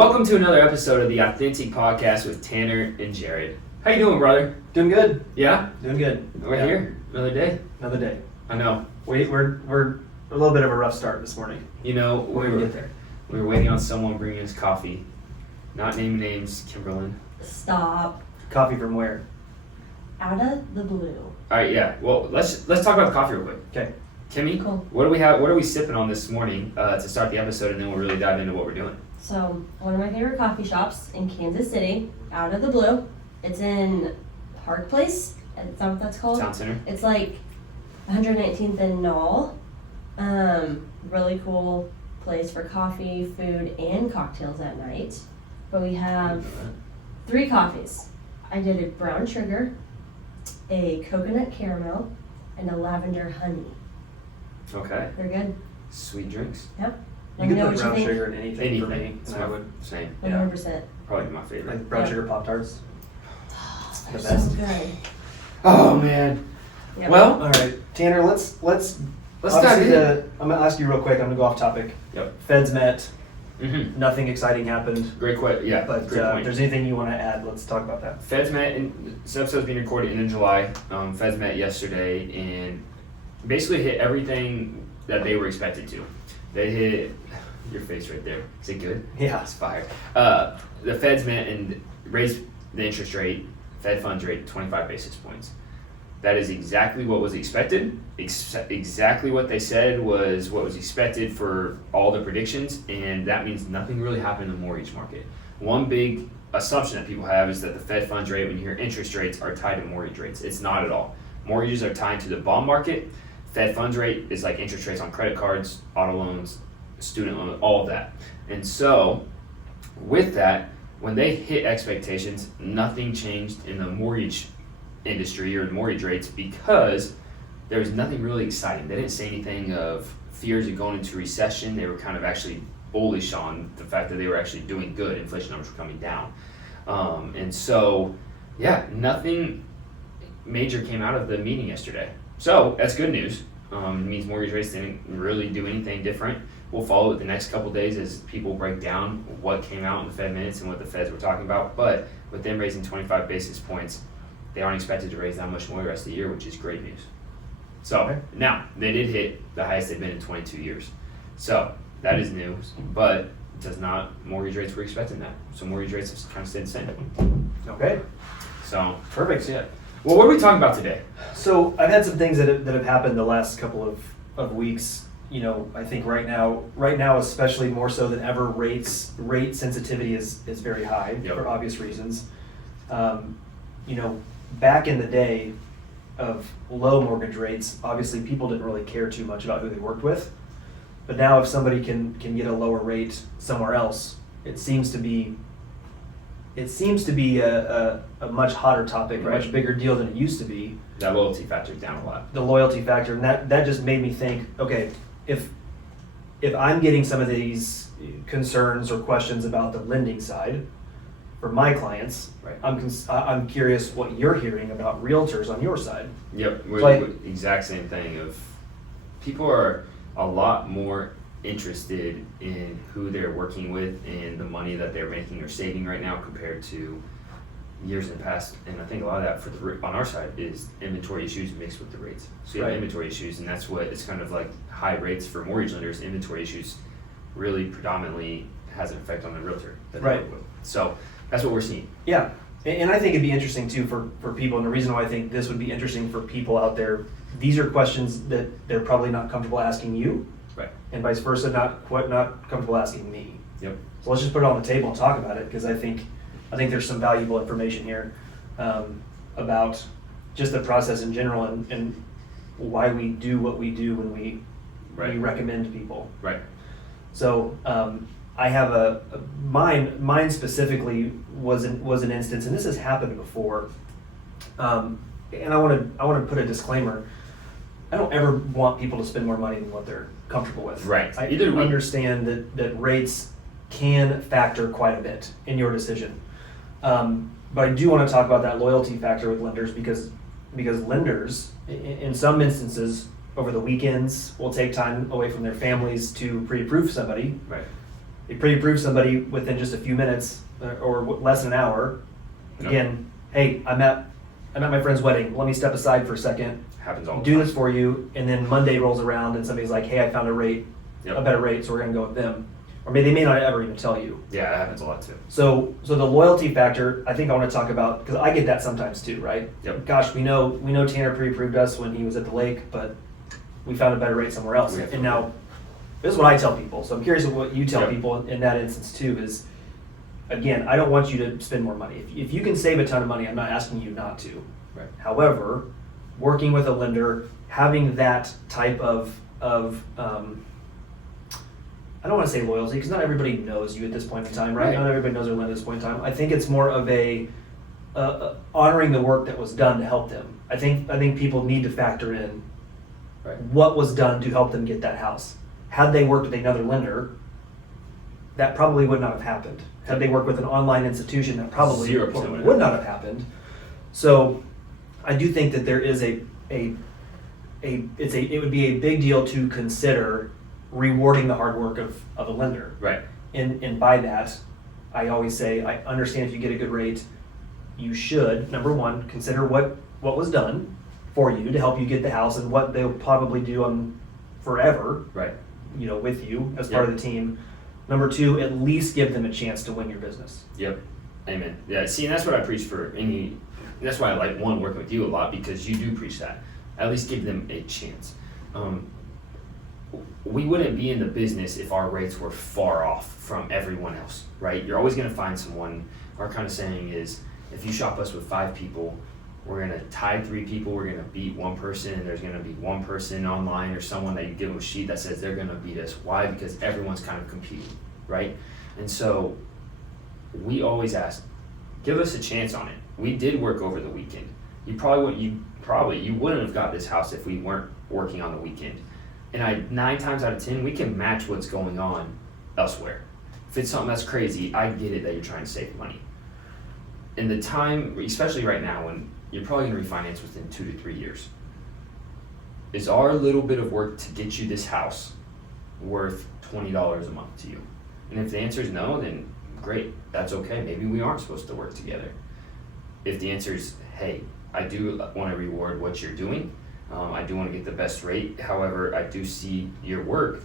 Welcome to another episode of the Authentic Podcast with Tanner and Jared. How you doing, brother? Doing good. Yeah? Doing good. We're here. Another day. Another day. I know. We're a little bit of a rough start this morning. You know, We're gonna get there. we were waiting on someone bringing us coffee. Not naming names, Kimberlyn. Stop. Coffee from where? OUTTA the BLUE. All right, yeah. Well, let's talk about the coffee real quick. Okay. Kimmy, Cool. what do we have? What are we sipping on this morning to start the episode, and then we'll really dive into what we're doing. So, one of my favorite coffee shops in Kansas City, OUTTA the BLUE. It's in Park Place. Is that what that's called? Town Center. It's like 119th and Knoll. Really cool place for coffee, food, and cocktails at night. But we have 3 coffees. I did a brown sugar, a coconut caramel, and a lavender honey. Okay. They're good. Sweet drinks. Yep. You Let could me know put what brown you think. sugar in anything for me. It's And I would same. 100%. Probably my favorite. like brown Yeah. sugar Pop-Tarts. They're The so best. good. Oh man. Yep. Well, All right, Tanner. Let's let's obviously dive in. I'm gonna ask you real quick. I'm gonna go off topic. Yep. Feds met. Mm-hmm. Nothing exciting happened. Great question. Yeah. But great if point. there's anything you want to add, let's talk about that. Feds met, and this episode's being recorded in July. Feds met yesterday and basically hit everything that they were expected to. They hit your face right there. Is it good? Yeah. It's fire. The Feds met and raised the interest rate, Fed funds rate, 25 basis points. That is exactly what was expected. Exactly what they said was what was expected for all the predictions, and that means nothing really happened in the mortgage market. One big assumption that people have is that the Fed funds rate, when you hear interest rates, are tied to mortgage rates. It's not at all. Mortgages are tied to the bond market. Fed funds rate is like interest rates on credit cards, auto loans, student loans, all of that. And so, with that, when they hit expectations, nothing changed in the mortgage industry or mortgage rates because there was nothing really exciting. They didn't say anything of fears of going into recession. They were kind of actually bullish on the fact that they were actually doing good. Inflation numbers were coming down. And so, yeah, nothing major came out of the meeting yesterday. So that's good news. It means mortgage rates didn't really do anything different. We'll follow it the next couple days as people break down what came out in the Fed minutes and what the Feds were talking about. But with them raising 25 basis points, they aren't expected to raise that much more the rest of the year, which is great news. So now they did hit the highest they've been in 22 years. So that is news, but it does not, mortgage rates were expecting that. So mortgage rates have kind of stayed the same. Okay. So, Perfect. Yeah. well, what are we talking about today? So I've had some things that have happened the last couple of weeks. You know, I think right now, especially more so than ever, rate sensitivity is very high. Yep. For obvious reasons. You know, back in the day of low mortgage rates, obviously people didn't really care too much about who they worked with. But now if somebody can get a lower rate somewhere else, it seems to be a much hotter topic, Right. a much bigger deal than it used to be. That loyalty factor is down a lot. The loyalty factor, and that just made me think, okay, if I'm getting some of these concerns or questions about the lending side for my clients, Right. I'm curious what you're hearing about realtors on your side. Yep, Like- we're exact same thing of people are a lot more interested in who they're working with and the money that they're making or saving right now compared to years in the past. And I think a lot of that on our side is inventory issues mixed with the rates. So you have Right. inventory issues, and that's what it's kind of like high rates for mortgage lenders. Inventory issues really predominantly has an effect on the realtor that they Right. work with. So that's what we're seeing. Yeah, and I think it'd be interesting too for people, and the reason why I think this would be interesting for people out there, these are questions that they're probably not comfortable asking you, Right. and vice versa, not comfortable asking me. Yep. So let's just put it on the table and talk about it, because I think there's some valuable information here about just the process in general and why we do what we do when we Right. recommend people. Right. So I have mine specifically was an instance, and this has happened before. And I want to put a disclaimer. I don't ever want people to spend more money than what they're comfortable with. Right. I Either way. understand that rates can factor quite a bit in your decision. But I do want to talk about that loyalty factor with lenders because lenders, in some instances, over the weekends, will take time away from their families to pre-approve somebody. Right. They pre-approve somebody within just a few minutes or less than an hour. Again, hey, I'm at my friend's wedding. Let me step aside for a second. Happens all the Do time. this for you, and then Monday rolls around and somebody's like, hey, I found a better rate, so we're gonna go with them. Or maybe they may not ever even tell you. Yeah, that happens a lot too. So the loyalty factor, I think I want to talk about, because I get that sometimes too, right? Yep. Gosh, we know Tanner pre-approved us when he was at the lake, but we found a better rate somewhere else. We have to And go. now, this is what I tell people. So I'm curious what you tell Yep. people in that instance too. Is again, I don't want you to spend more money. If you can save a ton of money, I'm not asking you not to. Right. However, working with a lender, having that type of I don't want to say loyalty, because not everybody knows you at this point in time, right? Right. Not everybody knows their lender at this point in time. I think it's more of a honoring the work that was done to help them. I think people need to factor in Right. what was done to help them get that house. Had they worked with another lender, that probably would not have happened. Had they worked with an online institution, that probably 0% would not have happened. So I do think that there is it would be a big deal to consider rewarding the hard work of a lender. Right. And by that, I always say, I understand if you get a good rate, you should, number one, consider what was done for you to help you get the house and what they'll probably do on forever, Right. with you as part of the team. Number two, at least give them a chance to win your business. Yep. Amen. Yeah. See, and that's what I preach for any. That's why I like working with you a lot, because you do preach that. At least give them a chance. We wouldn't be in the business if our rates were far off from everyone else, right? You're always going to find someone. Our kind of saying is, if you shop us with 5 people, we're going to tie 3 people, we're going to beat 1 person, and there's going to be 1 person online or someone that you give them a sheet that says they're going to beat us. Why? Because everyone's kind of competing, right? And so we always ask, give us a chance on it. We did work over the weekend. You wouldn't have got this house if we weren't working on the weekend. And 9 times out of 10, we can match what's going on elsewhere. If it's something that's crazy, I get it that you're trying to save money. And the time, especially right now, when you're probably going to refinance within 2 to 3 years, is our little bit of work to get you this house worth $20 a month to you? And if the answer is no, then great, that's okay. Maybe we aren't supposed to work together. If the answer is, hey, I do want to reward what you're doing, I do want to get the best rate, however, I do see your work,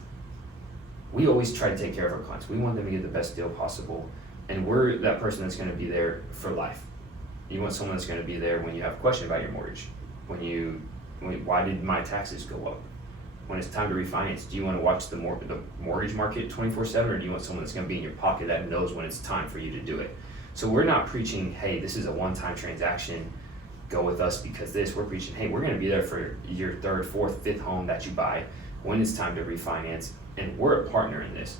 we always try to take care of our clients. We want them to get the best deal possible, and we're that person that's going to be there for life. You want someone that's going to be there when you have a question about your mortgage, why did my taxes go up? When it's time to refinance, do you want to watch the mortgage market 24/7, or do you want someone that's going to be in your pocket that knows when it's time for you to do it? So we're not preaching, hey, this is a one-time transaction, go with us because this. We're preaching, hey, we're going to be there for your 3rd, 4th, 5th home that you buy when it's time to refinance, and we're a partner in this.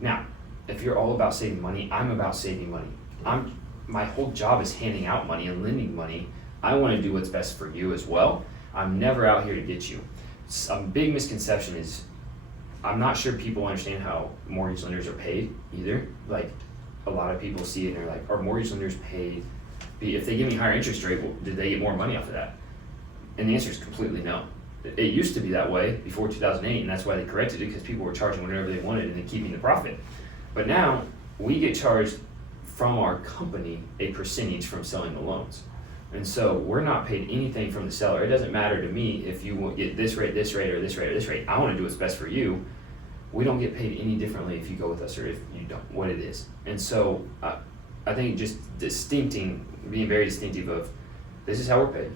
Now, if you're all about saving money, I'm about saving money. My whole job is handing out money and lending money. I want to do what's best for you as well. I'm never out here to get you. Some big misconception is, I'm not sure people understand how mortgage lenders are paid either. Like, a lot of people see it and they're like, are mortgage lenders paid? If they give me a higher interest rate, well, did they get more money off of that? And the answer is completely no. It used to be that way before 2008, and that's why they corrected it, because people were charging whatever they wanted and then keeping the profit. But now, we get charged from our company a percentage from selling the loans. And so we're not paid anything from the seller. It doesn't matter to me if you get this rate, this rate, or this rate, or this rate. I want to do what's best for you. We don't get paid any differently if you go with us or if you don't, what it is. And so I think just being very distinctive of, this is how we're paid.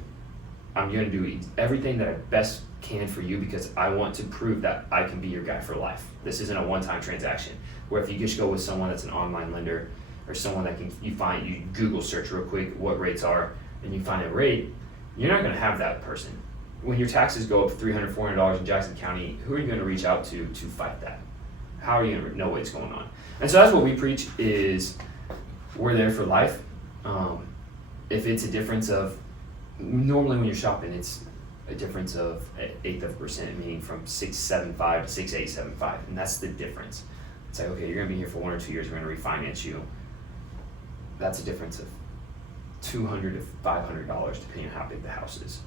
I'm going to do everything that I best can for you because I want to prove that I can be your guy for life. This isn't a one-time transaction where if you just go with someone that's an online lender or someone that you Google search real quick what rates are and you find a rate, you're not going to have that person. When your taxes go up $300, $400 in Jackson County, who are you going to reach out to fight that? How are you going to know what's going on? And so that's what we preach is we're there for life. If it's a difference of, normally when you're shopping, it's a difference of 1/8%, meaning from 675 to 6875, and that's the difference. It's like, okay, you're going to be here for 1 or 2 years, we're going to refinance you. That's a difference of $200 to $500, depending on how big the house is.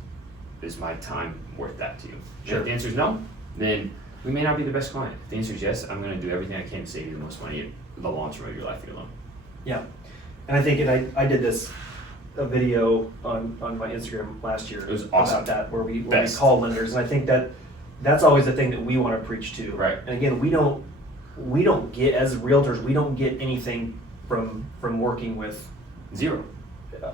Is my time worth that to you? Sure. If the answer is no, then we may not be the best client. If the answer is yes, I'm going to do everything I can to save you the most money the long term of your life of your loan. Yeah, and I think, and I did a video on my Instagram last year. It was awesome. About that, where we Best. call lenders, and I think that's always the thing that we want to preach to. Right. And again, we don't get, as realtors, we don't get anything from working with Zero.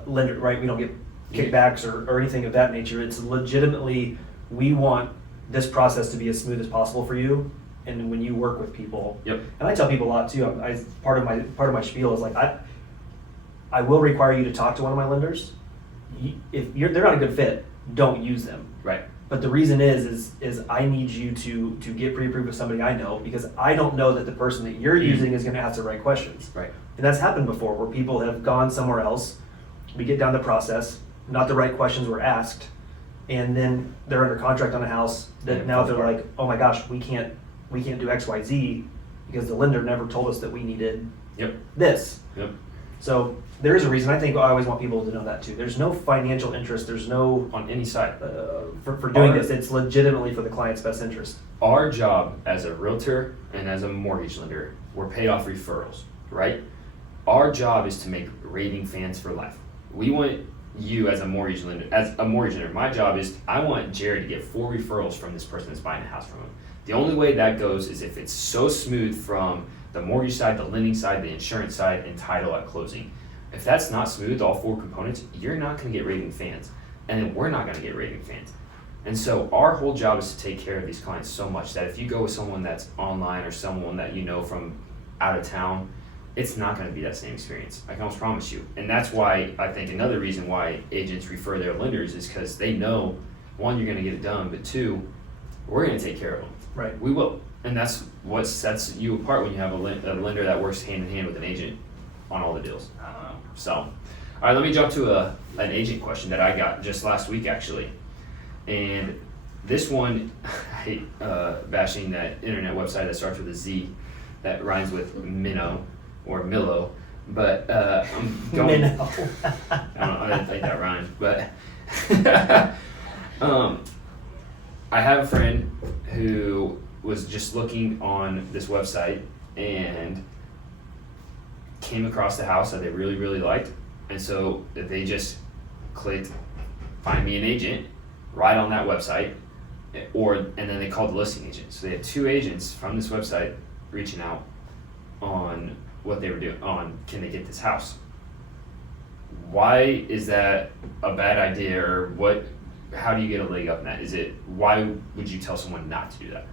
lender, right? We don't get kickbacks or anything of that nature. It's legitimately, we want this process to be as smooth as possible for you. And when you work with people, Yep. and I tell people a lot too. Part of my spiel is like, I will require you to talk to one of my lenders. If they're not a good fit, don't use them. Right. But the reason is I need you to get pre-approved with somebody I know, because I don't know that the person that you're using is going to ask the right questions. Right. And that's happened before, where people have gone somewhere else. We get down the process, not the right questions were asked, and then they're under contract on a house that Yeah, now they're apart. like, oh my gosh, we can't do X, Y, Z because the lender never told us that we needed Yep. this. Yep. So there is a reason. I think I always want people to know that too. There's no financial interest. There's no On any side. for doing Our- this. It's legitimately for the client's best interest. Our job as a realtor and as a mortgage lender, we're paid off referrals, right? Our job is to make raving fans for life. We want you as a mortgage lender, my job is I want Jared to get 4 referrals from this person that's buying a house from him. The only way that goes is if it's so smooth from the mortgage side, the lending side, the insurance side, and title at closing. If that's not smooth, all 4 components, you're not gonna get raving fans. And then we're not gonna get raving fans. And so our whole job is to take care of these clients so much that if you go with someone that's online or someone that you know from out of town, it's not going to be that same experience. I can almost promise you. And that's why I think another reason why agents refer their lenders is because they know, 1, you're going to get it done, but 2, we're going to take care of them. Right. We will. And that's what sets you apart when you have a lender that works hand in hand with an agent on all the deals. So, all right, let me jump to an agent question that I got just last week actually. And this one, I hate bashing that internet website that starts with a Z that rhymes with minnow or Millo, but I'm going. Minnow. I didn't think that rhymed, but I have a friend who was just looking on this website and came across the house that they really, really liked, and so they just clicked find me an agent right on that website, and then they called the listing agent. So they had 2 agents from this website reaching out on what they were doing, on can they get this house. Why is that a bad idea, or what? How do you get a leg up in that? Why would you tell someone not to do that?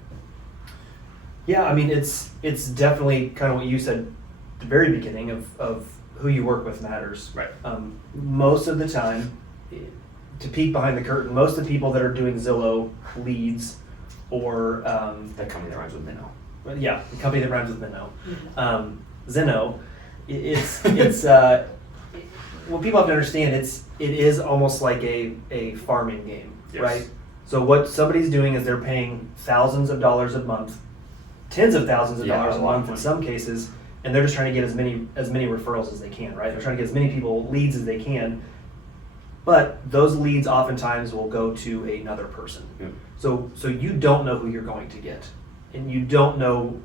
Yeah, I mean, it's definitely kind of what you said at the very beginning of who you work with matters. Right. Most of the time, to peek behind the curtain, most of the people that are doing Zillow leads or That company that rhymes with minnow. yeah, the company that rhymes with minnow, Zeno, it's what people have to understand. It is almost like a farming game, Yes. right? So what somebody's doing is they're paying thousands of dollars a month, tens of thousands of Yeah, dollars a a lot of month in money. some cases, and they're just trying to get as many referrals as they can, right? They're trying to get as many people leads as they can, but those leads oftentimes will go to another person. Yep. So you don't know who you're going to get, and you don't know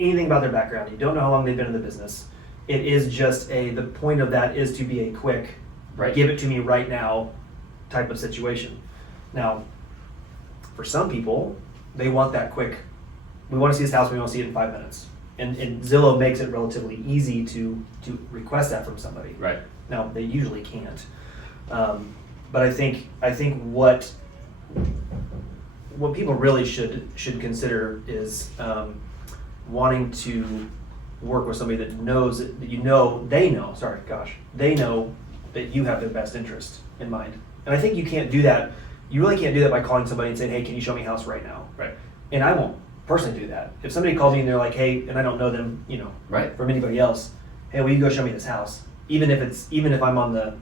anything about their background. You don't know how long they've been in the business. It is just the point of that is to be a quick, Right. give it to me right now type of situation. Now, for some people, they want that quick. We want to see this house, we want to see it in 5 minutes. And Zillow makes it relatively easy to request that from somebody. Right. Now, they usually can't. But I think what people really should consider is wanting to work with somebody that knows that they know that you have their best interest in mind. And I think you can't do that. You really can't do that by calling somebody and saying, "Hey, can you show me a house right now?" Right. And I won't personally do that. If somebody calls me and they're like, "Hey," and I don't know them, Right. from anybody else, "Hey, will you go show me this house?" Even if I'm on the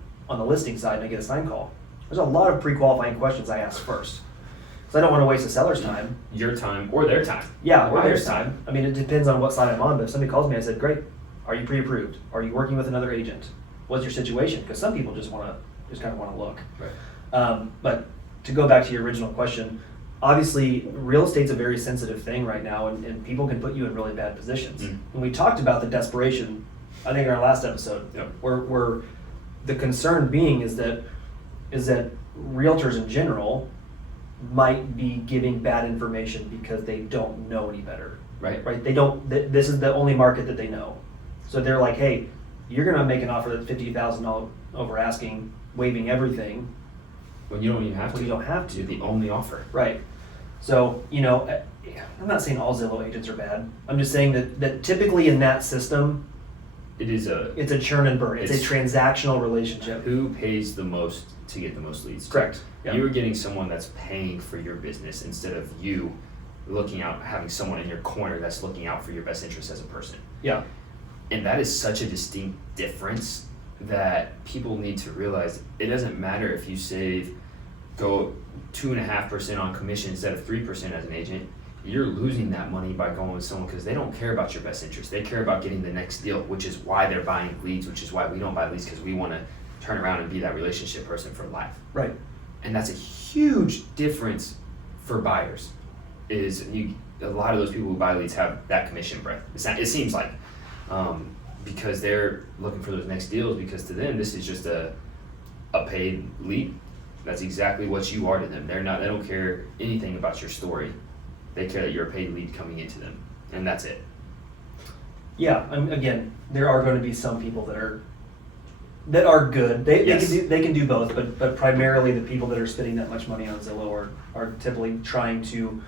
listing side and I get a sign call, there's a lot of pre-qualifying questions I ask first, because I don't want to waste the seller's time. Your time or their time. Yeah, or their their time. I mean, it depends on what side I'm on. But if somebody calls me, I said, "Great. Are you pre-approved? Are you working with another agent? What's your situation?" Because some people just kind of want to look. Right. But to go back to your original question, obviously real estate's a very sensitive thing right now, and people can put you in really bad positions. Mm. And we talked about the desperation, I think in our last episode, Yep. where the concern being is that realtors in general might be giving bad information because they don't know any better. Right. Right? They don't. This is the only market that they know, so they're like, "Hey, you're gonna make an offer that's $50,000 over asking, waiving everything, When you don't even have when to. you don't have to." You're the only offer. Right. So I'm not saying all Zillow agents are bad. I'm just saying that typically in that system, It is it's a churn and burn. It's a transactional relationship. who pays the most to get the most leads. Correct. Yep. You are getting someone that's paying for your business instead of you looking out, having someone in your corner that's looking out for your best interest as a person. Yeah. And that is such a distinct difference that people need to realize. It doesn't matter if you go 2.5% on commission instead of 3% as an agent. You're losing that money by going with someone because they don't care about your best interest. They care about getting the next deal, which is why they're buying leads, which is why we don't buy leads, because we want to turn around and be that relationship person for life. Right. And that's a huge difference for buyers. A lot of those people who buy leads have that commission breath. It seems like, because they're looking for those next deals, because to them this is just a paid lead. That's exactly what you are to them. They don't care anything about your story. They care that you're a paid lead coming into them, and that's it. Yeah. Again, there are going to be some people that are good. Yes. They can do both, but primarily the people that are spending that much money on Zillow are typically trying to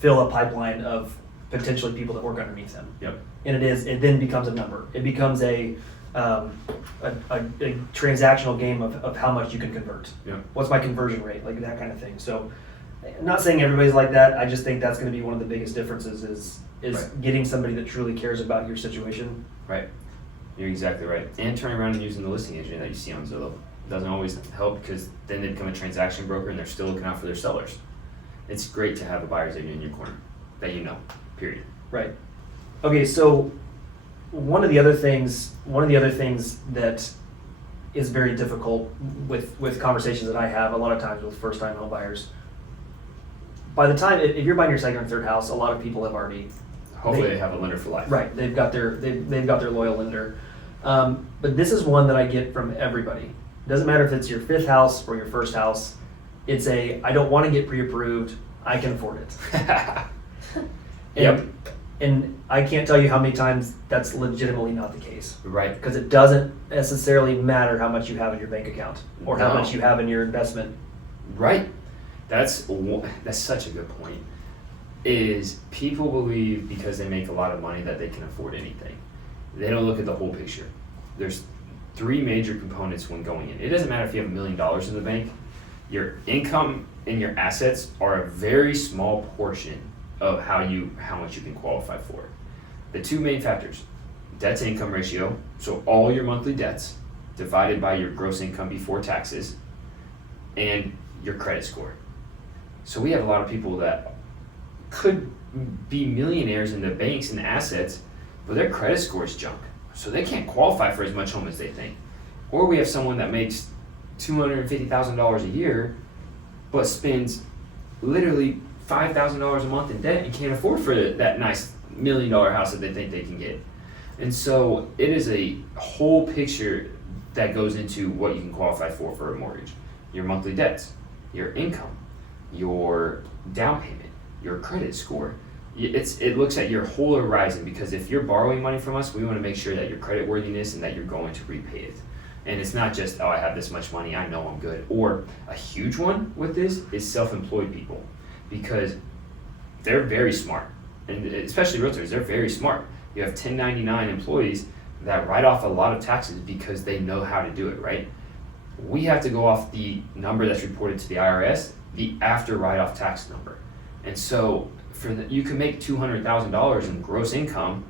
fill a pipeline of potentially people that work underneath them. Yep. And it then becomes a number. It becomes a transactional game of how much you can convert. Yep. What's my conversion rate? Like that kind of thing. So I'm not saying everybody's like that. I just think that's going to be one of the biggest differences is Right. getting somebody that truly cares about your situation. Right. You're exactly right. And turning around and using the listing agent that you see on Zillow doesn't always help, because then they become a transaction broker and they're still looking out for their sellers. It's great to have a buyer's agent in your corner that you know, period. Right. Okay, so one of the other things that is very difficult with conversations that I have a lot of times with first-time home buyers, by the time, if you're buying your second or third house, a lot of people have already, Hopefully they have a lender for life. right, they've got their loyal lender. But this is one that I get from everybody. Doesn't matter if it's your fifth house or your first house. It's I don't want to get pre-approved. I can afford it. Yep. And I can't tell you how many times that's legitimately not the case. Right. Because it doesn't necessarily matter how much you have in your bank account or how No. much you have in your investment. Right. That's such a good point. Is people believe because they make a lot of money that they can afford anything. They don't look at the whole picture. There's 3 major components when going in. It doesn't matter if you have $1 million in the bank. Your income and your assets are a very small portion of how much you can qualify for. The 2 main factors: debt to income ratio, so all your monthly debts divided by your gross income before taxes, and your credit score. So we have a lot of people that could be millionaires in the banks and the assets, but their credit score is junk. So they can't qualify for as much home as they think. Or we have someone that makes $250,000 a year, but spends literally $5,000 a month in debt and can't afford for that nice $1 million house that they think they can get. And so it is a whole picture that goes into what you can qualify for a mortgage. Your monthly debts, your income, your down payment, your credit score. It looks at your whole horizon, because if you're borrowing money from us, we want to make sure that your credit worthiness and that you're going to repay it. And it's not just, oh, I have this much money, I know I'm good. Or a huge one with this is self-employed people, because they're very smart, and especially realtors, they're very smart. You have 1099 employees that write off a lot of taxes because they know how to do it, right? We have to go off the number that's reported to the IRS, the after write-off tax number. And so you can make $200,000 in gross income,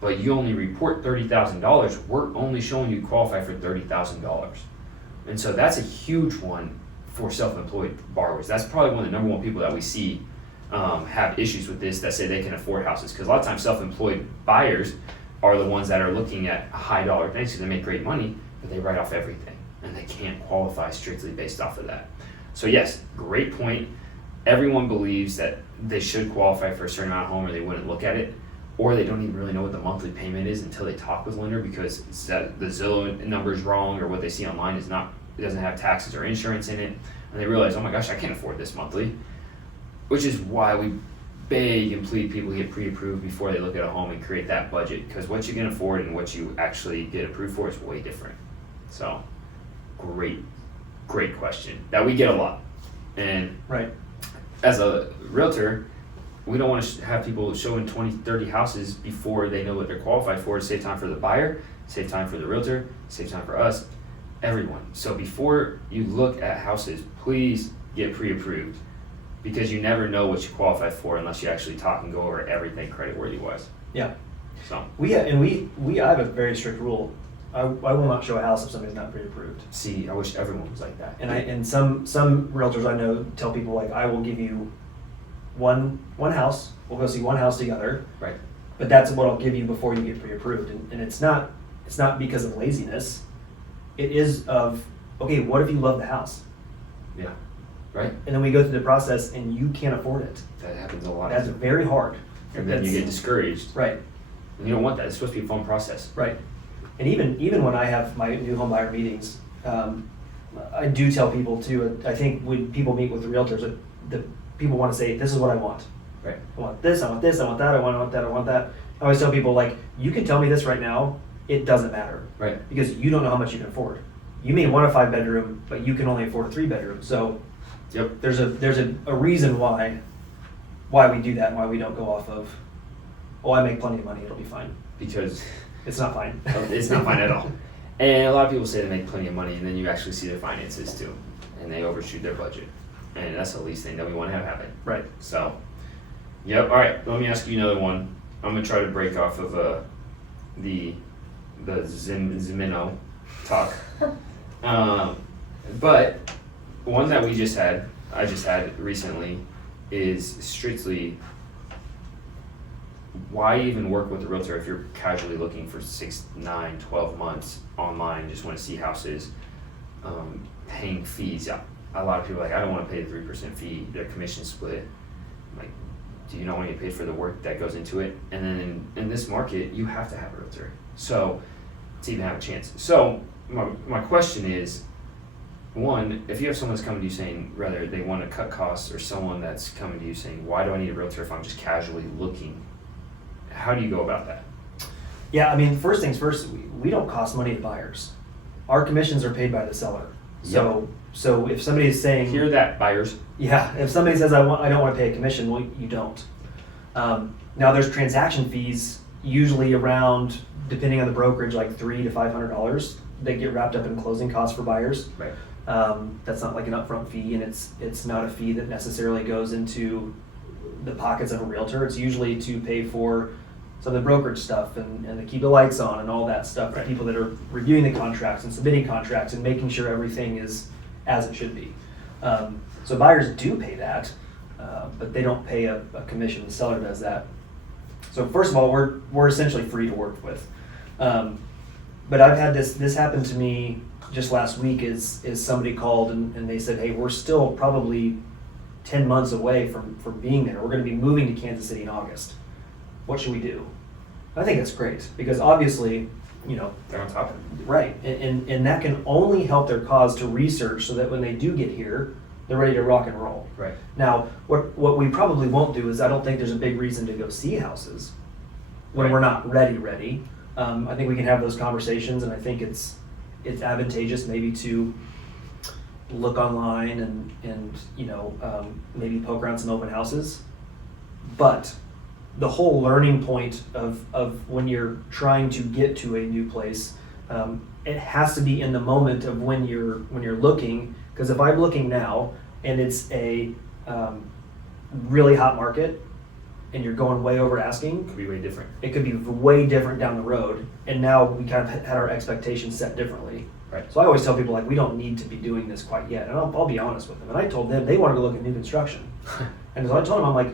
but you only report $30,000. We're only showing you qualify for $30,000. And so that's a huge one for self-employed borrowers. That's probably one of the number 1 people that we see have issues with this, that say they can afford houses. Because a lot of times self-employed buyers are the ones that are looking at high dollar things because they make great money, but they write off everything and they can't qualify strictly based off of that. So yes, great point. everyone believes that they should qualify for a certain amount of home or they wouldn't look at it, or they don't even really know what the monthly payment is until they talk with lender because it's that the Zillow number is wrong or what they see online is not, it doesn't have taxes or insurance in it, and they realize, oh my gosh, I can't afford this monthly, which is why we beg and plead people get pre-approved before they look at a home and create that budget, because what you can afford and what you actually get approved for is way different. So, great question that we get a lot. And Right. as a realtor, we don't want to have people showing 20, 30 houses before they know what they're qualified for. To save time for the buyer, save time for the realtor, save time for us, everyone. So before you look at houses, please get pre-approved, because you never know what you qualify for unless you actually talk and go over everything credit-worthy wise. Yeah. So I have a very strict rule. I will not show a house if somebody's not pre-approved. see, I wish everyone was like that. And some realtors I know tell people, like, I will give you one house, we'll go see one house together, Right. but that's what I'll give you before you get pre-approved. And it's not because of laziness. It is of, okay, what if you love the house? Yeah. Right. And then we go through the process and you can't afford it. That happens a lot. That's very hard. And then you get discouraged. Right, And you don't want that. It's supposed to be a fun process. right. And even when I have my new home buyer meetings, I do tell people too, I think when people meet with the realtors, the people want to say, this is what I want. Right. I want this, I want this, I want that, I want that, I want that. I always tell people, like, you can tell me this right now, it doesn't matter. Right. Because you don't know how much you can afford. You may want a 5-bedroom, but you can only afford a 3-bedroom. So Yep. there's a reason why we do that and why we don't go off of, oh, I make plenty of money, it'll be fine. Because It's not fine. it's not fine at all. And a lot of people say they make plenty of money, and then you actually see their finances too, and they overshoot their budget. And that's the least thing that we want to have happen. Right. So, yep. All right. Let me ask you another one. I'm gonna try to break off of the Zimino talk. But one that I just had recently, is strictly why even work with a realtor if you're casually looking for 6, 9, 12 months online, just want to see houses, paying fees. Yeah, a lot of people are like, I don't want to pay the 3% fee, their commission split. I'm like, do you not want to get paid for the work that goes into it? And then in this market, you have to have a realtor. So to even have a chance. So my question is, one, if you have someone that's coming to you saying rather they want to cut costs, or someone that's coming to you saying, why do I need a realtor if I'm just casually looking? How do you go about that? Yeah, I mean, first things first, we don't cost money to buyers. Our commissions are paid by the seller. So if somebody is saying, Hear that, buyers? yeah, if somebody says I don't want to pay a commission, well, you don't. Now there's transaction fees, usually around, depending on the brokerage, like $300 to $500. They get wrapped up in closing costs for buyers. Right. That's not like an upfront fee, and it's not a fee that necessarily goes into the pockets of a realtor. It's usually to pay for some of the brokerage stuff and to keep the lights on and all that stuff. Right. The people that are reviewing the contracts and submitting contracts and making sure everything is as it should be. So buyers do pay that, but they don't pay a commission. The seller does that. So first of all, we're essentially free to work with. But I've had this happen to me just last week. Is somebody called and they said, hey, we're still probably 10 months away from being there. We're going to be moving to Kansas City in August. What should we do? I think that's great, because obviously, They're on top of it. right, and that can only help their cause to research, so that when they do get here, they're ready to rock and roll. Right. Now, what we probably won't do is, I don't think there's a big reason to go see houses when Right. we're not ready. I think we can have those conversations, and I think it's advantageous maybe to look online and maybe poke around some open houses. But the whole learning point of when you're trying to get to a new place, it has to be in the moment of when you're looking. Because if I'm looking now and it's a really hot market and you're going way over asking, Could be way different. it could be way different down the road. And now we kind of had our expectations set differently. Right. So I always tell people, like, we don't need to be doing this quite yet. And I'll be honest with them. And I told them they wanted to look at new construction. And so I told them, I'm like,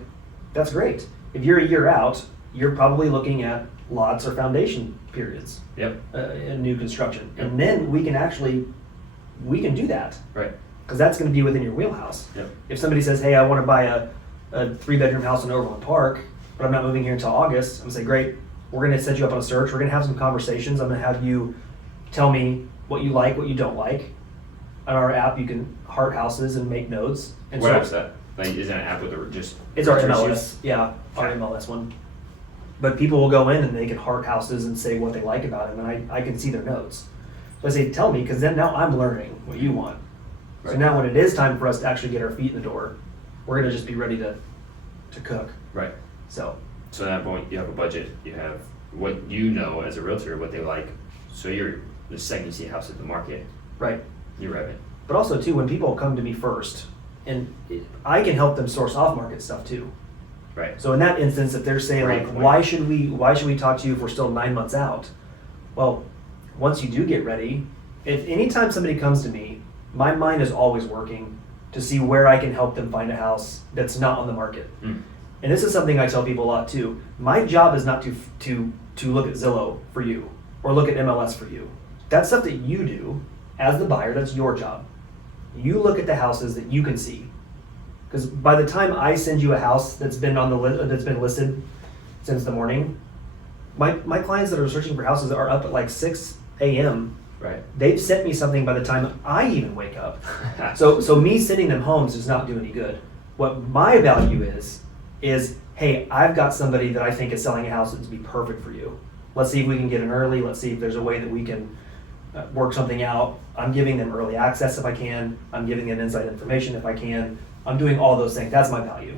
that's great. If you're a year out, you're probably looking at lots or foundation periods Yep. in new construction. Yep. And then we can do that. Right. because that's going to be within your wheelhouse. Yep. If somebody says, hey, I want to buy a 3-bedroom house in Overland Park, but I'm not moving here until August, I'm going to say, great, we're going to set you up on a search. We're going to have some conversations. I'm going to have you tell me what you like, what you don't like. On our app, you can heart houses and make notes. And What app's that? Like, is that an app with just? It's our pictures? MLS, yeah, our MLS one. But people will go in and they can heart houses and say what they like about them, and I can see their notes. So I say, tell me, because then now I'm learning what you want. So Right. now when it is time for us to actually get our feet in the door, we're gonna just be ready to cook. Right. So, So at that point, you have a budget, you have what you know as a realtor, what they like. So the second you see a house at the market, right. you rev it. But also too, when people come to me first, and I can help them source off-market stuff too. Right. So in that instance, if they're saying Great like, point. why should we talk to you if we're still 9 months out? Well, once you do get ready, if anytime somebody comes to me, my mind is always working to see where I can help them find a house that's not on the market. Mm. And this is something I tell people a lot too. My job is not to look at Zillow for you or look at MLS for you. That's stuff that you do as the buyer. That's your job. You look at the houses that you can see. Because by the time I send you a house that's been on the that's been listed since the morning, my clients that are searching for houses are up at like 6 a.m. Right. They've sent me something by the time I even wake up. So me sending them homes does not do any good. What my value is, hey, I've got somebody that I think is selling a house that's be perfect for you. Let's see if we can get in early. Let's see if there's a way that we can work something out. I'm giving them early access if I can. I'm giving them inside information if I can. I'm doing all those things. That's my value.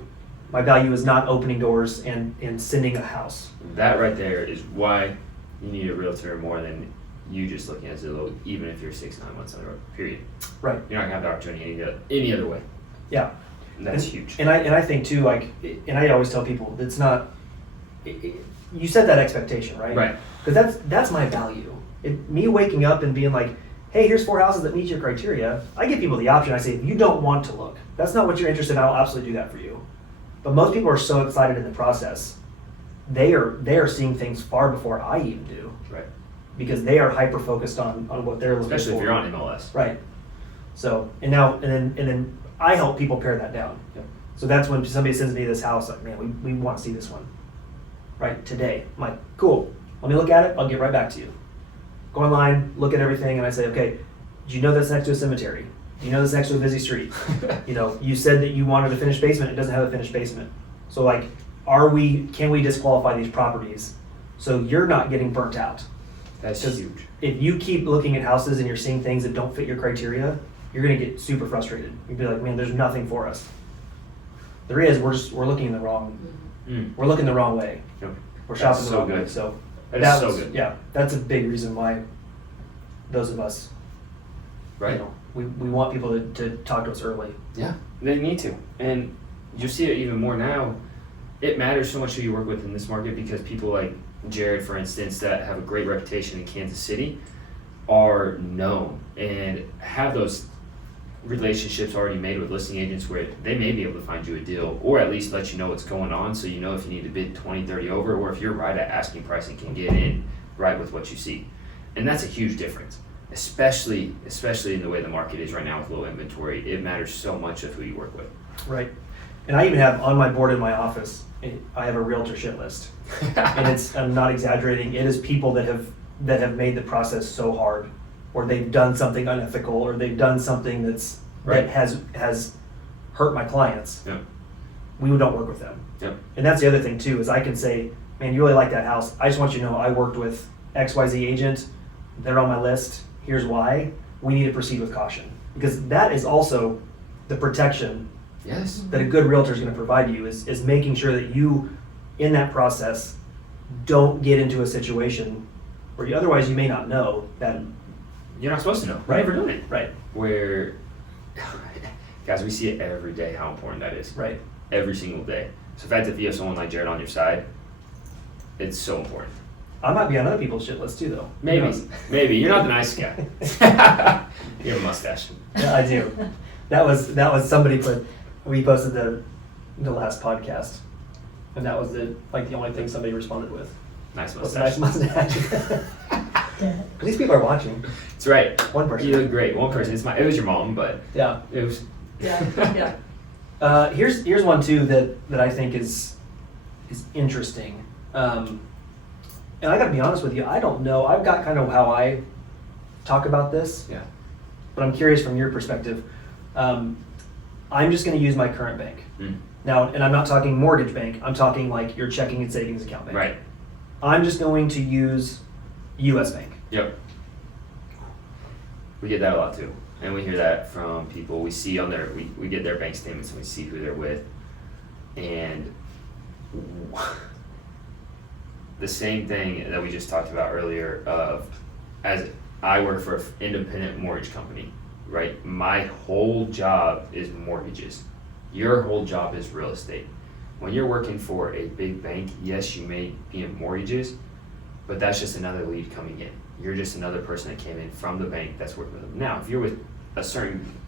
My value is not opening doors and sending a house. That right there is why you need a realtor more than you just looking at Zillow, even if you're 6-9 months on the road, period. Right. You're not gonna have the opportunity any other way. Yeah. And that's huge. And I think too, like, and I always tell people, it's not, you set that expectation, right? Right. Because that's my value. Me waking up and being like, hey, here's 4 houses that meet your criteria. I give people the option. I say, if you don't want to look, that's not what you're interested in, I'll absolutely do that for you. But most people are so excited in the process. They are seeing things far before I even do. Right. Because they are hyper focused on what they're looking for. Especially if you're on MLS. Right. So and then I help people pare that down. Yep. So that's when somebody sends me this house, like, man, we want to see this one. Right, today. I'm like, cool. Let me look at it, I'll get right back to you. Go online, look at everything, and I say, okay, do you know that's next to a cemetery? Do you know that's next to a busy street? You said that you wanted a finished basement, it doesn't have a finished basement. So like, can we disqualify these properties so you're not getting burnt out? That's huge. If you keep looking at houses and you're seeing things that don't fit your criteria, you're gonna get super frustrated. You'd be like, man, there's nothing for us. There is, we're looking in the wrong, we're looking the wrong way. Yep. We're shopping That's the so wrong way, good. so. That is so good. Yeah, that's a big reason why those of us, Right. we want people to talk to us early. Yeah, they need to. And you see it even more now. It matters so much who you work with in this market because people like Jared, for instance, that have a great reputation in Kansas City are known and have those relationships already made with listing agents where they may be able to find you a deal or at least let you know what's going on so you know if you need to bid 20, 30 over or if you're right at asking price and can get in right with what you see. And that's a huge difference. Especially in the way the market is right now with low inventory, it matters so much of who you work with. Right. And I even have on my board in my office, I have a realtor shit list. And I'm not exaggerating, it is people that have made the process so hard, or they've done something unethical, or they've done something Right. that has hurt my clients. Yep. We don't work with them. Yep. And that's the other thing too, is I can say, man, you really like that house. I just want you to know I worked with XYZ agent. They're on my list. Here's why. We need to proceed with caution. Because that is also the protection Yes. that a good realtor is going to provide you is making sure that you, in that process, don't get into a situation where otherwise you may not know that. You're not supposed to know. Right. You're never doing it. Right. Where, guys, we see it every day how important that is. Right. Every single day. So in fact, if you have someone like Jared on your side, it's so important. I might be on other people's shit list too, though. Who Maybe. knows? Maybe. You're not the nice guy. You have a mustache. Yeah, I do. That was somebody we posted the last podcast, and that was the only thing somebody responded with. Nice Was a mustache. nice mustache. These people are watching. That's right. One person. You look great. One person. It was your mom, but Yeah. it was. Yeah, yeah. Here's one too that I think is interesting. And I gotta be honest with you, I don't know. I've got kind of how I talk about this, Yeah. but I'm curious from your perspective. I'm just gonna use my current bank. Mm. Now, and I'm not talking mortgage bank, I'm talking like your checking and savings account bank. Right. I'm just going to use US Bank. Yep. We get that a lot too. And we hear that from people we see on we get their bank statements and we see who they're with. And the same thing that we just talked about earlier of, as I work for an independent mortgage company, right? My whole job is mortgages. Your whole job is real estate. When you're working for a big bank, yes, you may be in mortgages, but that's just another lead coming in. You're just another person that came in from the bank that's working with them. Now, if you're with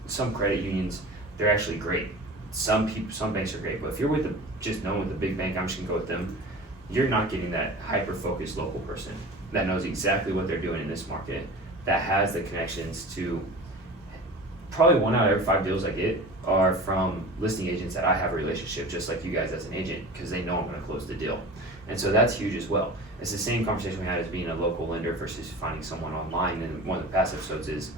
some credit unions, they're actually great. Some banks are great, but if you're with just known with a big bank, I'm just gonna go with them. You're not getting that hyper-focused local person that knows exactly what they're doing in this market, that has the connections to. Probably 1 out of every 5 deals I get are from listing agents that I have a relationship, just like you guys as an agent, because they know I'm going to close the deal. And so that's huge as well. It's the same conversation we had as being a local lender versus finding someone online. And one of the past episodes is,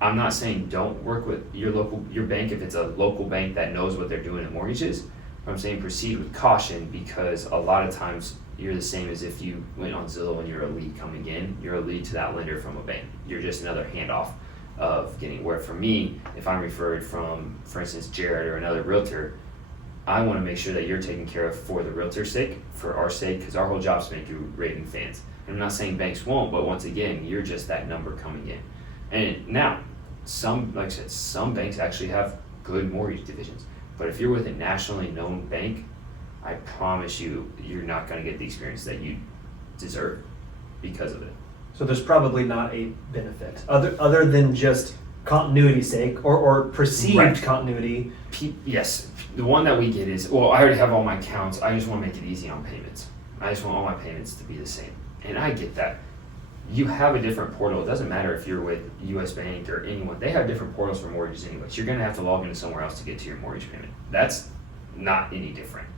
I'm not saying don't work with your bank if it's a local bank that knows what they're doing in mortgages. I'm saying proceed with caution, because a lot of times you're the same as if you went on Zillow and you're a lead coming in. You're a lead to that lender from a bank. You're just another handoff of getting, where for me, if I'm referred from, for instance, Jared or another realtor, I want to make sure that you're taken care of for the realtor's sake, for our sake, because our whole job is to make you raving fans. And I'm not saying banks won't, but once again, you're just that number coming in. And now, like I said, some banks actually have good mortgage divisions. But if you're with a nationally known bank, I promise you, you're not going to get the experience that you deserve because of it. So there's probably not a benefit other than just continuity sake or perceived Right. continuity. Yes, the one that we get is, well, I already have all my accounts. I just want to make it easy on payments. I just want all my payments to be the same. And I get that. You have a different portal. It doesn't matter if you're with US Bank or anyone. They have different portals for mortgages anyways. You're going to have to log into somewhere else to get to your mortgage payment. That's not any different.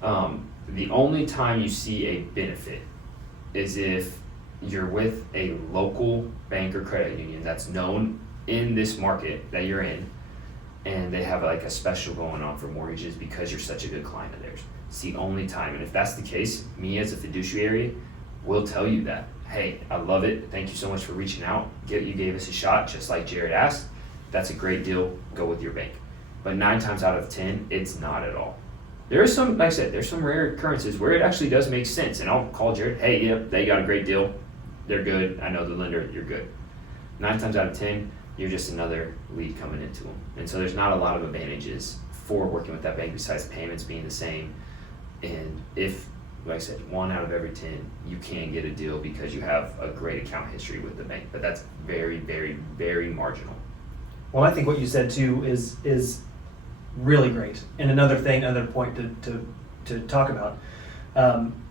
The only time you see a benefit is if you're with a local bank or credit union that's known in this market that you're in, and they have like a special going on for mortgages because you're such a good client of theirs. It's the only time. And if that's the case, me as a fiduciary will tell you that, hey, I love it. Thank you so much for reaching out. You gave us a shot, just like Jared asked. That's a great deal. Go with your bank. But 9 times out of 10, it's not at all. There is some, like I said, there's some rare occurrences where it actually does make sense. And I'll call Jared, hey, yep, they got a great deal. They're good. I know the lender, you're good. 9 times out of 10, you're just another lead coming into them. And so there's not a lot of advantages for working with that bank besides payments being the same. And if, like I said, 1 out of every 10, you can get a deal because you have a great account history with the bank. But that's very, very, very marginal. Well, I think what you said too is really great. And another point to talk about,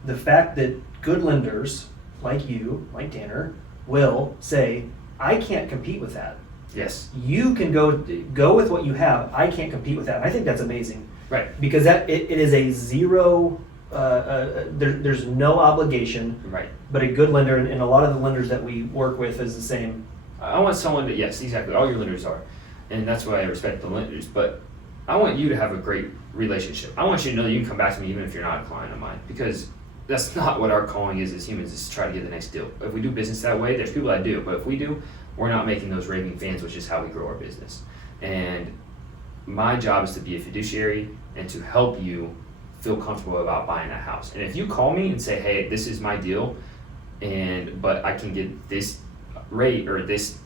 the fact that good lenders like you, like Tanner, will say, I can't compete with that. Yes. You can go with what you have. I can't compete with that. And I think that's amazing. Right. Because it is a zero, there's no obligation. Right. But a good lender, and a lot of the lenders that we work with is the same. I want someone to, yes, exactly. All your lenders are. And that's why I respect the lenders. But I want you to have a great relationship. I want you to know that you can come back to me even if you're not a client of mine. Because that's not what our calling is as humans, is to try to get the next deal. If we do business that way, there's people that do. But if we do, we're not making those raving fans, which is how we grow our business. And my job is to be a fiduciary and to help you feel comfortable about buying that house. And if you call me and say, hey, this is my deal, but I can get this rate or this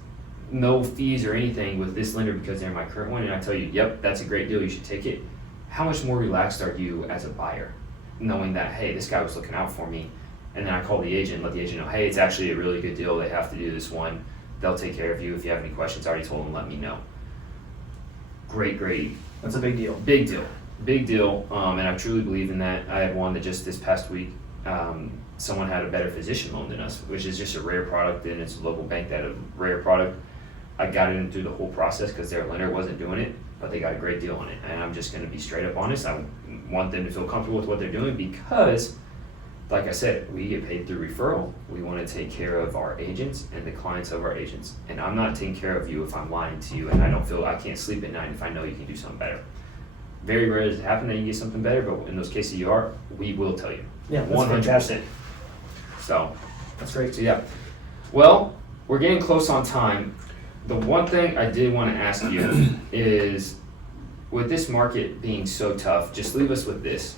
no fees or anything with this lender because they're my current one, and I tell you, yep, that's a great deal, you should take it. How much more relaxed are you as a buyer, knowing that, hey, this guy was looking out for me, and then I call the agent, let the agent know, hey, it's actually a really good deal, they have to do this one, they'll take care of you. If you have any questions, I already told them, let me know. Great. That's a big deal. Big deal, and I truly believe in that. I had one that just this past week someone had a better physician loan than us, which is just a rare product, and it's a local bank that had a rare product. I got in through the whole process because their lender wasn't doing it, but they got a great deal on it. And I'm just going to be straight up honest. I want them to feel comfortable with what they're doing because, like I said, we get paid through referral. We want to take care of our agents and the clients of our agents. And I'm not taking care of you if I'm lying to you and I can't sleep at night if I know you can do something better. Very rare does it happen that you get something better, but in those cases you are, we will tell you. Yeah, that's fantastic. So That's great. so yeah. Well, we're getting close on time. The one thing I did want to ask you is, with this market being so tough, just leave us with this.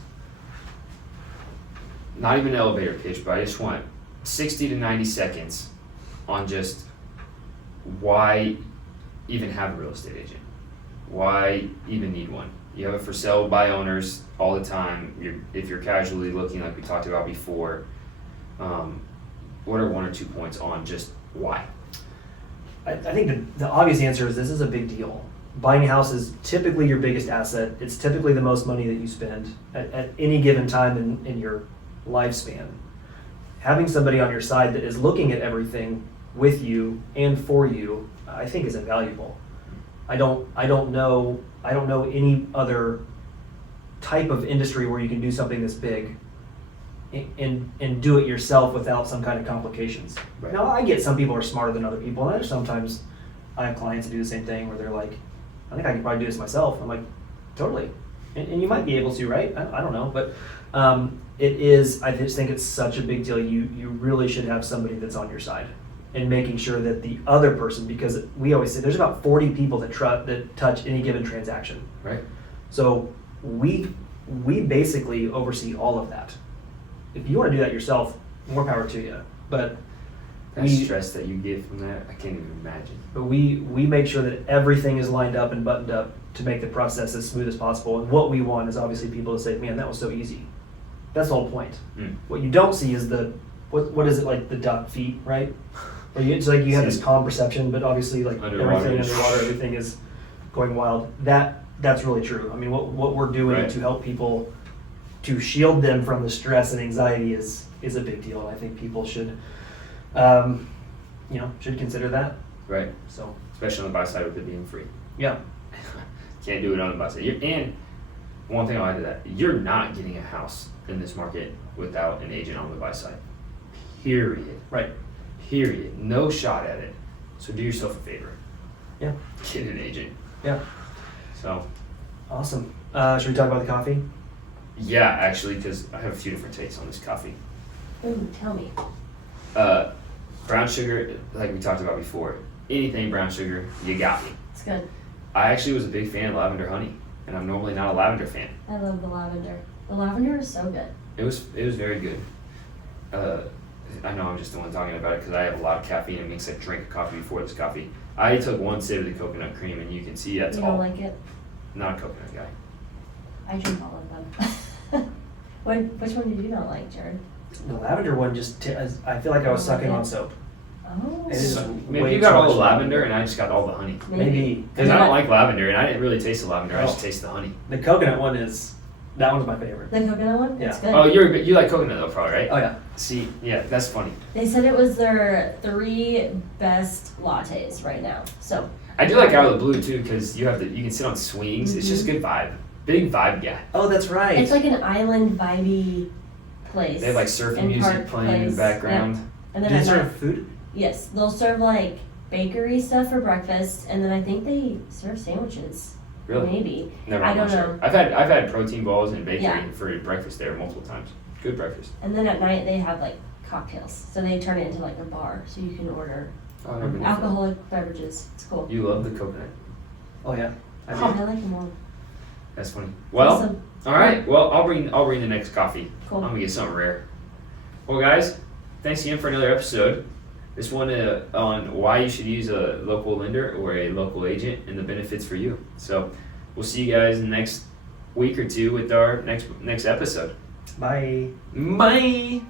Not even an elevator pitch, but I just want 60 to 90 seconds on just why even have a real estate agent. Why even need one? You have it for sale by owners all the time. If you're casually looking, like we talked about before, what are 1 or 2 points on just why? I think the obvious answer is this is a big deal. Buying a house is typically your biggest asset. It's typically the most money that you spend at any given time in your lifespan. Having somebody on your side that is looking at everything with you and for you, I think is invaluable. I don't know any other type of industry where you can do something this big and do it yourself without some kind of complications. Right. Now, I get some people are smarter than other people, and sometimes I have clients that do the same thing where they're like, I think I can probably do this myself. I'm like, totally. And you might be able to, right? I don't know. But it is, I just think it's such a big deal. You really should have somebody that's on your side and making sure that the other person, because we always say there's about 40 people that touch any given transaction. Right. So we basically oversee all of that. If you want to do that yourself, more power to you. But That stress that you get from that, I can't even imagine. But we make sure that everything is lined up and buttoned up to make the process as smooth as possible. And what we want is obviously people to say, man, that was so easy. That's the whole point. What you don't see is what is it, like the duck feet, right? Where it's like you have this calm perception, but obviously like everything underwater, everything is going wild. That's really true. I mean, what we're doing Right. to help people, to shield them from the stress and anxiety is a big deal. And I think people should should consider that. Right. So Especially on the buy side with it being free. yeah, Can't do it on the buy side. And one thing I'll add to that, you're not getting a house in this market without an agent on the buy side. Period. right. Period. No shot at it. So do yourself a favor. Yeah, Get an agent. yeah, So awesome. Should we talk about the coffee? yeah, actually, because I have a few different takes on this coffee. Ooh, tell me. Brown sugar, like we talked about before, anything brown sugar, you got me. It's good. I actually was a big fan of lavender honey, and I'm normally not a lavender fan. I love the lavender. The lavender is so good. It was very good. I know I'm just the one talking about it because I have a lot of caffeine and makes I drink coffee before this coffee. I took one sip of the coconut cream, and you can see that's You all. don't like it? Not a coconut guy. I drink all of them. Which one did you not like, Jared? The lavender one I feel like I was sucking on soap. Oh. It is Maybe way you got too all the much lavender, and I just got all the honey. Maybe. Because I don't like lavender, and I didn't really taste the lavender. I just Oh. taste the honey. The coconut one that one's my favorite. The coconut one? It's Yeah. good. Oh, you like coconut though, probably, right? Oh yeah. See, yeah, that's funny. They said it was their 3 best lattes right now. So I do like Out of the Blue too, because you can sit on swings. It's just a good vibe. Big vibe guy. Oh, that's right. it's like an island vibey place. They have like surfing and music park playing in the place. background. Yeah. And then Do they at serve night, food? yes, they'll serve like bakery stuff for breakfast, and then I think they serve sandwiches. Really? Maybe. Never. I I'm not don't sure. know. I've had protein balls and bakery Yeah. for breakfast there multiple times. Good breakfast. And then at night they have like cocktails, so they turn it into like a bar, so you can order Oh, I've never been there. alcoholic beverages. It's cool. You love the coconut. Oh yeah. I like them all. That's funny. Well, Awesome. all right. Well, I'll bring the next coffee. Cool. I'm gonna get something rare. Well, guys, thanks again for another episode. This one on why you should use a local lender or a local agent and the benefits for you. So we'll see you guys in the next week or two with our next episode. Bye. Bye.